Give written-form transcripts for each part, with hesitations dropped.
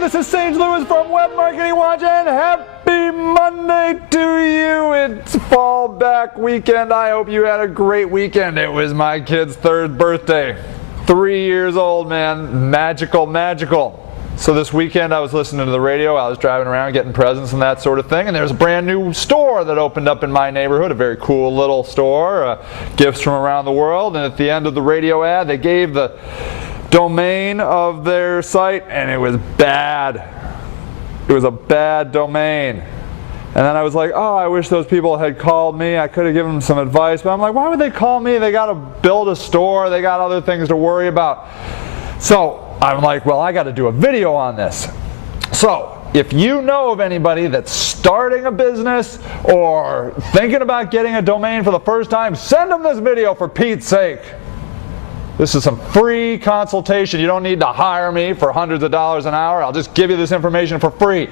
this is Sage Lewis from Web Marketing Watch, and happy Monday to you. It's fall back weekend. I hope you had a great weekend. It was my kid's 3rd birthday. 3 years old, man. Magical, magical. So this weekend I was listening to the radio, I was driving around getting presents and that sort of thing, and there's a brand new store that opened up in my neighborhood, a very cool little store, gifts from around the world, and at the end of the radio ad they gave the domain of their site, and it was bad. It was a bad domain. And then I was like, oh, I wish those people had called me. I could have given them some advice, but I'm like, why would they call me? They got to build a store. They got other things to worry about. So I'm like, well, I got to do a video on this. So if you know of anybody that's starting a business or thinking about getting a domain for the first time, send them this video for Pete's sake. This is some free consultation. You don't need to hire me for hundreds of dollars an hour. I'll just give you this information for free.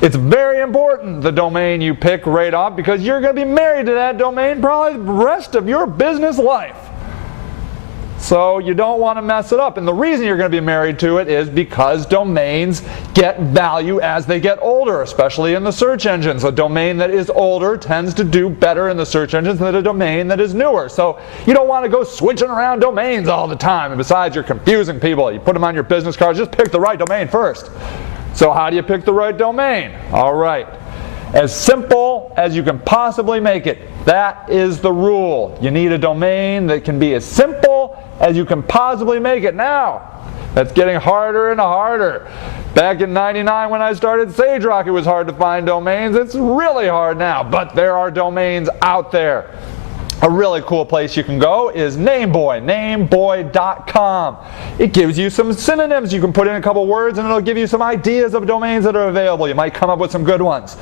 It's very important, the domain you pick right off, because you're going to be married to that domain probably the rest of your business life. So you don't want to mess it up. And the reason you're going to be married to it is because domains get value as they get older, especially in the search engines. A domain that is older tends to do better in the search engines than a domain that is newer. So you don't want to go switching around domains all the time. And besides, you're confusing people. You put them on your business cards, just pick the right domain first. So how do you pick the right domain? All right. As simple as you can possibly make it. That is the rule. You need a domain that can be as simple as you can possibly make it. Now, that's getting harder and harder. Back in '99 when I started SageRock, it was hard to find domains. It's really hard now, but there are domains out there. A really cool place you can go is Nameboy, nameboy.com. It gives you some synonyms. You can put in a couple words and it'll give you some ideas of domains that are available. You might come up with some good ones,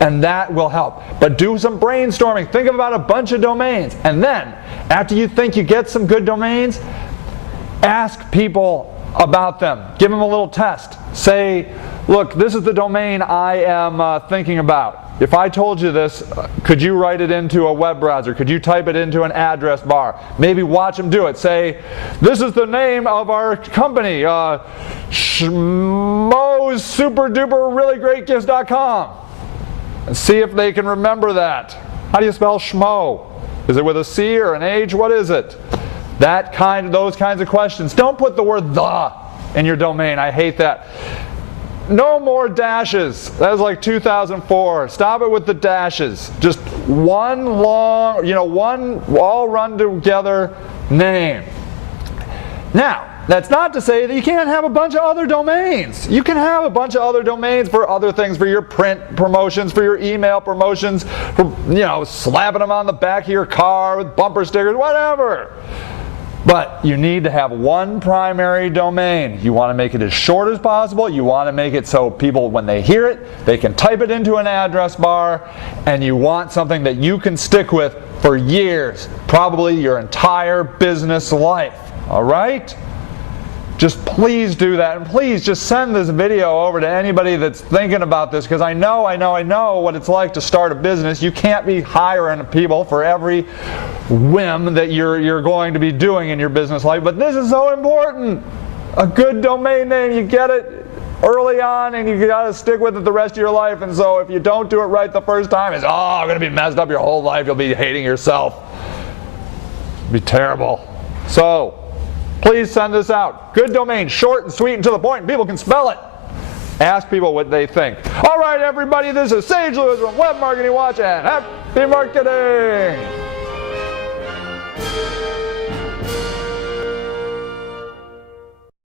and that will help. But do some brainstorming. Think about a bunch of domains, and then after you think you get some good domains, ask people about them. Give them a little test. Say, look, this is the domain I am thinking about. If I told you this, could you write it into a web browser? Could you type it into an address bar? Maybe watch them do it. Say, this is the name of our company, Schmo's Super Duper Really Great Gifts.com. And see if they can remember that. How do you spell Schmo? Is it with a C or an H? What is it? Those kinds of questions. Don't put the word the in your domain. I hate that. No more dashes. That was like 2004. Stop it with the dashes. Just one long, one all run together name. Now, that's not to say that you can't have a bunch of other domains. You can have a bunch of other domains for other things, for your print promotions, for your email promotions, for, slapping them on the back of your car with bumper stickers, whatever. But you need to have one primary domain. You want to make it as short as possible. You want to make it so people, when they hear it, they can type it into an address bar, and you want something that you can stick with for years, probably your entire business life. All right? Just please do that, and please just send this video over to anybody that's thinking about this, because I know what it's like to start a business. You can't be hiring people for every whim that you're going to be doing in your business life, but this is so important. A good domain name, you get it early on, and you got to stick with it the rest of your life. And so if you don't do it right the first time, it's going to be messed up your whole life. You'll be hating yourself. It'll be terrible. So please send this out. Good domain, short and sweet and to the point, and people can spell it. Ask people what they think. All right, everybody, this is Sage Lewis from Web Marketing Watch, and happy marketing!